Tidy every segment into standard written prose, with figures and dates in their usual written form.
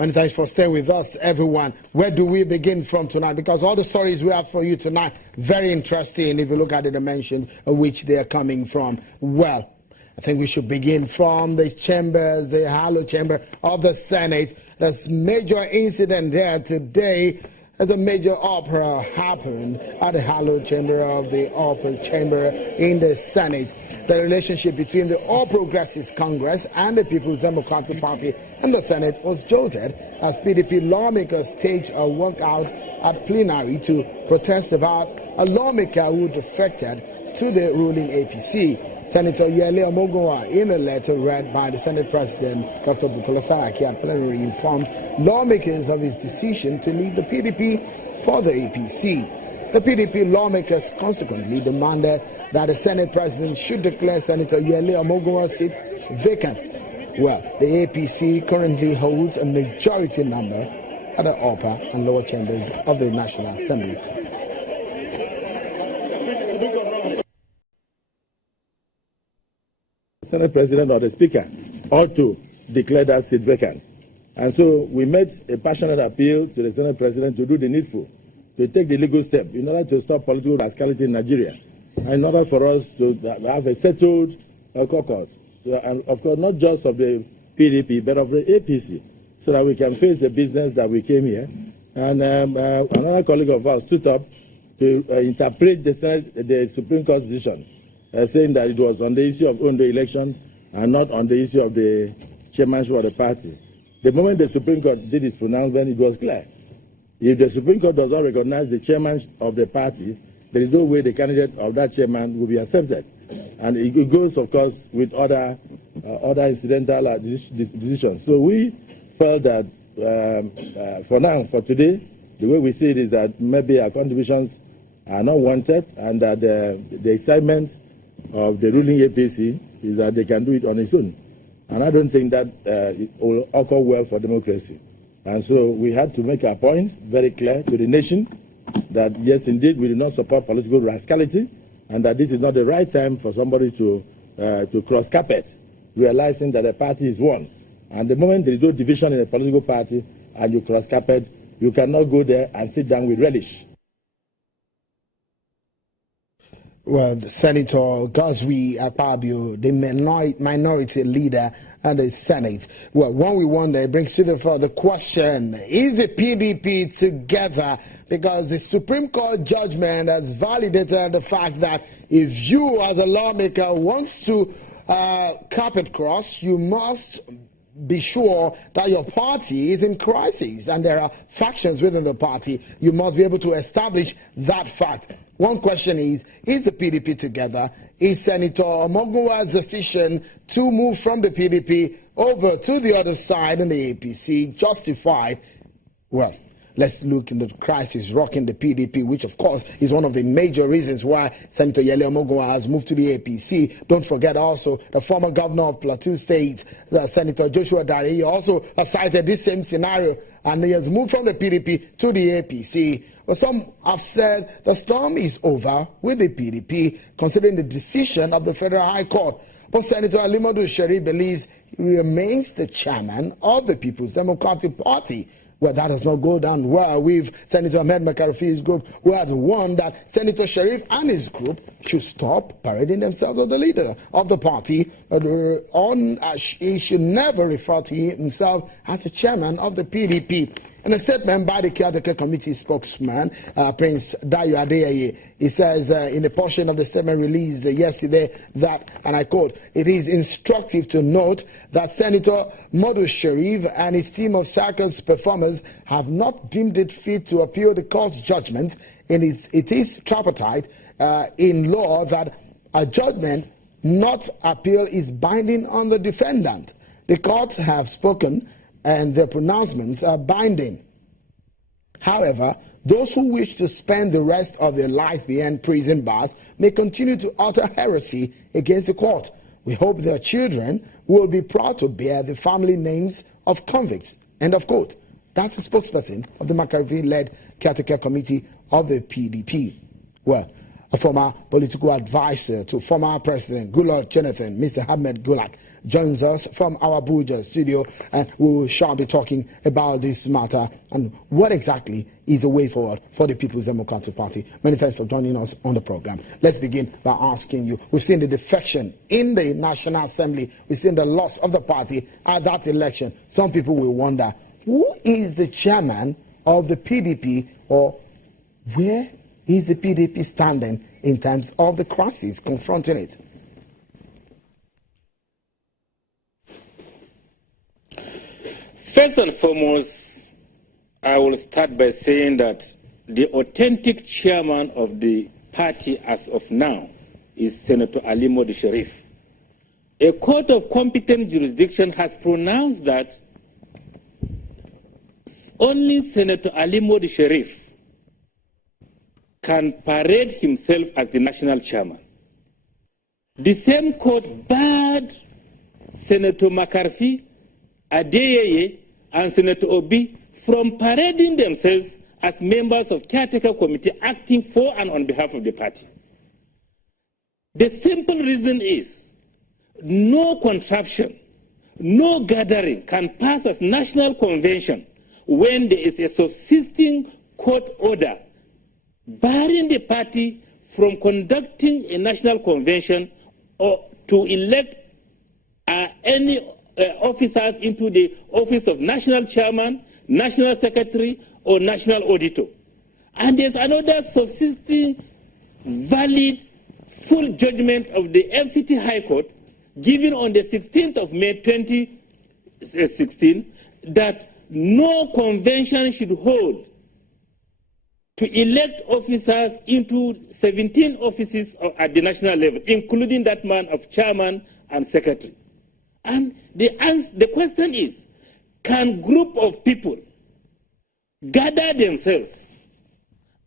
Many thanks for staying with us, everyone. Where do we begin from tonight? Because all the stories we have for you tonight, very interesting if you look at the dimensions of which they are coming from. Well, I think we should begin from the chambers, the hallowed chamber of the Senate. There's a major incident there today. As a major opera happened at the hallowed chamber of the upper chamber in the Senate. The relationship between the All Progressives Congress and the People's Democratic Party in the Senate was jolted as PDP lawmakers staged a walkout at plenary to protest about a lawmaker who defected to the ruling APC. Senator Yele Omogunwa, in a letter read by the Senate President, Dr. Bukola Saraki, at plenary, informed lawmakers of his decision to leave the PDP for the APC. The PDP lawmakers consequently demanded that the Senate President should declare Senator Yele Omogunwa's seat vacant. Well, the APC currently holds a majority number at the upper and lower chambers of the National Assembly. Senate President or the Speaker ought to declare that seat vacant. And so we made a passionate appeal to the Senate President to do the needful, to take the legal step in order to stop political rascality in Nigeria, and in order for us to have a settled caucus, and of course not just of the PDP, but of the APC, so that we can face the business that we came here. And another colleague of ours stood up to interpret the Supreme Court decision, saying that it was on the issue of the election and not on the issue of the chairmanship of the party. The moment the Supreme Court did its pronouncement, it was clear. If the Supreme Court does not recognize the chairman of the party, there is no way the candidate of that chairman will be accepted. And it goes, of course, with other incidental decisions. So we felt that for now, for today, the way we see it is that maybe our contributions are not wanted, and that the excitement of the ruling APC is that they can do it on its own. And I don't think that it will occur well for democracy. And so we had to make our point very clear to the nation that, yes, indeed, we do not support political rascality, and that this is not the right time for somebody to cross carpet, realizing that a party is one. And the moment there is no division in a political party and you cross carpet, you cannot go there and sit down with relish. Well, the Senator AKPABIO, the minority leader in the Senate. Well, when we wonder, it brings to the question, is the PDP together? Because the Supreme Court judgment has validated the fact that if you as a lawmaker wants to carpet cross, you must be sure that your party is in crisis and there are factions within the party. You must be able to establish that fact. One question is the PDP together? Is Senator Omogunwa's decision to move from the PDP over to the other side in the APC justified? Well, let's look into the crisis rocking the PDP, which of course is one of the major reasons why Senator Yele Omogunwa has moved to the APC. Don't forget also the former governor of Plateau State, Senator Joshua Dare, he also cited this same scenario, and he has moved from the PDP to the APC. But some have said the storm is over with the PDP, considering the decision of the Federal High Court. But Senator Alimadu Sherif believes he remains the chairman of the People's Democratic Party. Well, that does not go down well with Senator Ahmed McCarthy's group, who had warned that Senator Sherif and his group should stop parading themselves as the leader of the party. He should never refer to himself as the chairman of the PDP. In a statement by the caretaker committee spokesman, Prince Dayo Adeyeye, he says in a portion of the statement released yesterday that, and I quote, "It is instructive to note that Senator Modu Sherif and his team of circus performers have not deemed it fit to appeal the court's judgment. It is tripartite in law that a judgment not appeal is binding on the defendant. The courts have spoken and their pronouncements are binding. However, those who wish to spend the rest of their lives behind prison bars may continue to utter heresy against the court. We hope their children will be proud to bear the family names of convicts." End of quote. That's the spokesperson of the McCarthy-led caretaker committee of the PDP. Well, a former political advisor to former President GULAK Jonathan, Mr. AHMED GULAK, joins us from our Abuja studio, and we shall be talking about this matter and what exactly is a way forward for the People's Democratic Party. Many thanks for joining us on the program. Let's begin by asking you, we've seen the defection in the National Assembly, we've seen the loss of the party at that election. Some people will wonder, who is the chairman of the PDP, or where is the PDP standing in terms of the crisis confronting it? First and foremost, I will start by saying that the authentic chairman of the party as of now is Senator Ali Modi Sharif. A court of competent jurisdiction has pronounced that only Senator Ali Modi Sharif can parade himself as the national chairman. The same court barred Senator McCarthy, Adeyeye, and Senator Obi from parading themselves as members of caretaker committee acting for and on behalf of the party. The simple reason is no contraption, no gathering can pass as national convention when there is a subsisting court order barring the party from conducting a national convention or to elect any officers into the office of national chairman, national secretary, or national auditor. And there's another subsisting valid full judgment of the FCT High Court given on the 16th of May 2016 that no convention should hold to elect officers into 17 offices at the national level, including that man of chairman and secretary. And the question is, can group of people gather themselves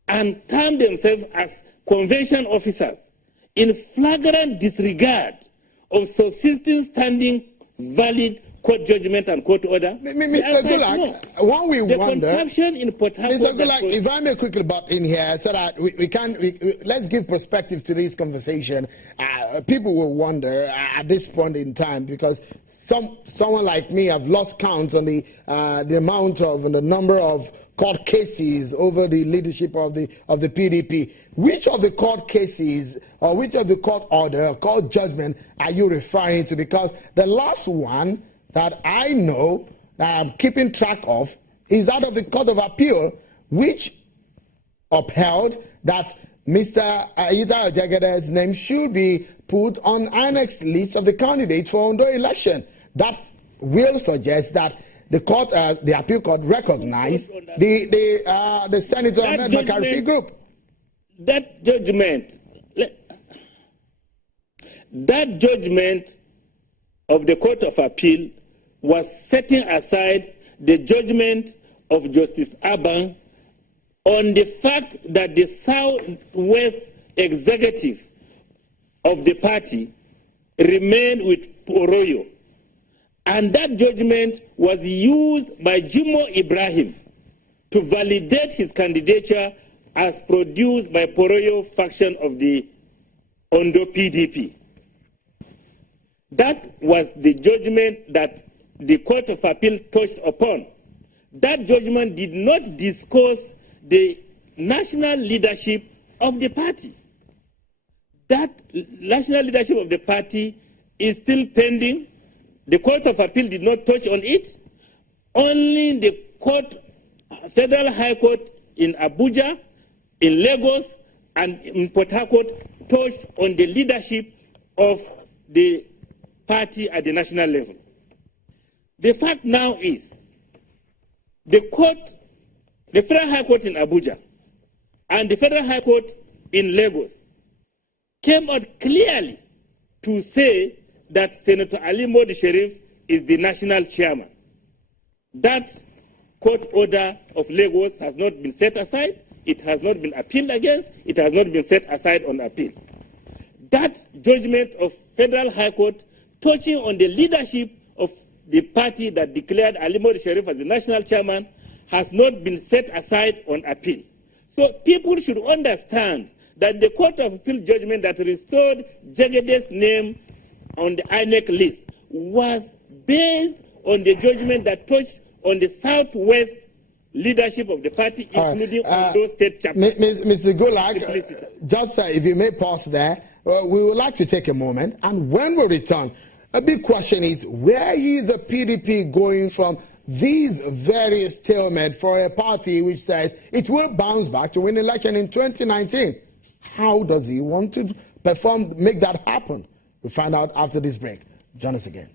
and term themselves as convention officers in flagrant disregard of subsisting standing valid court judgment and court order? Mr. GULAK, no. one we the wonder, contraption in Port Harcourt, Mr. GULAK, if I may quickly bump in here so that let's give perspective to this conversation. People will wonder at this point in time, because someone like me have lost count on the amount of and the number of court cases over the leadership of the PDP. Which of the court cases or which of the court order, court judgment are you referring to? Because the last one that I know, that I'm keeping track of, is that of the Court of Appeal, which upheld that Mr. Untitled Chapter's name should be put on annexed list of the candidates for Ondo election. That will suggest that the court, the appeal court, recognized the Senator Ahmed McCarthy group. That judgment of the Court of Appeal was setting aside the judgment of Justice Abang on the fact that the Southwest executive of the party remained with Poroyo. And that judgment was used by Jimo Ibrahim to validate his candidature as produced by Poroyo faction of the Ondo PDP. That was the judgment that the Court of Appeal touched upon. That judgment did not discuss the national leadership of the party. That national leadership of the party is still pending. The Court of Appeal did not touch on it. Only the Federal High Court in Abuja, in Lagos, and in Port Harcourt touched on the leadership of the party at the national level. The fact now is the Federal High Court in Abuja and the Federal High Court in Lagos came out clearly to say that Senator Ali Modi Sharif is the national chairman. That court order of Lagos has not been set aside. It has not been appealed against. It has not been set aside on appeal. That judgment of Federal High Court touching on the leadership of the party that declared Ali Modi Sharif as the national chairman has not been set aside on appeal. So people should understand that the Court of Appeal judgment that restored Jagede's name on the INEC list was based on the judgment that touched on the Southwest leadership of the party, including on those state chapters. Mr. GULAK, just if you may pause there, we would like to take a moment, and when we return, a big question is, where is the PDP going from these various stalemate for a party which says it will bounce back to win election in 2019? How does he want to perform, make that happen? We'll find out after this break. Join us again.